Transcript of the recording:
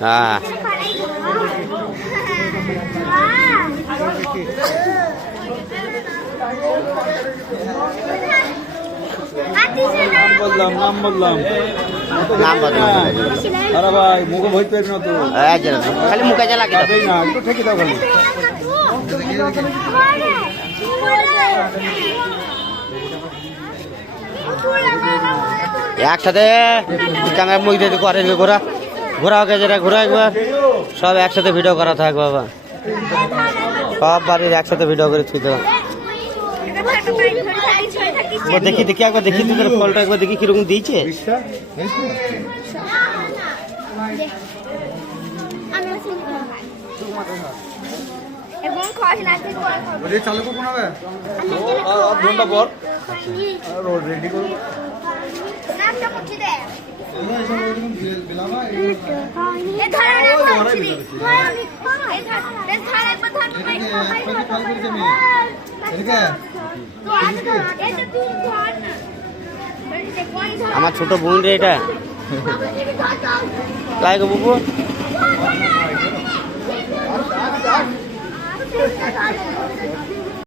হ্যাঁ। বললাম নাম বললাম নাম আরে ভাই মুখে ভয় পেয়ে না তো। খালি মুখে যা লাগে। না একটু ঠেকে দাও খালি। একসাথে ক্যামেরা মুখ দিয়ে করে ঘোরা ঘোরা ওকে যেটা ঘোরা একবার সব একসাথে ভিডিও করা থাক বাবা। সব বাড়ির একসাথে ভিডিও করে থুই দেওয়া। দেখি দেখি একবার দেখি তোদের ফলটা একবার দেখি কীরকম দিয়েছে। এবং চালু কখন হবে আধ ঘণ্টা পর। রোড রেডি আমার ছোট বোন রে এটা। লাগে বুবু। আমার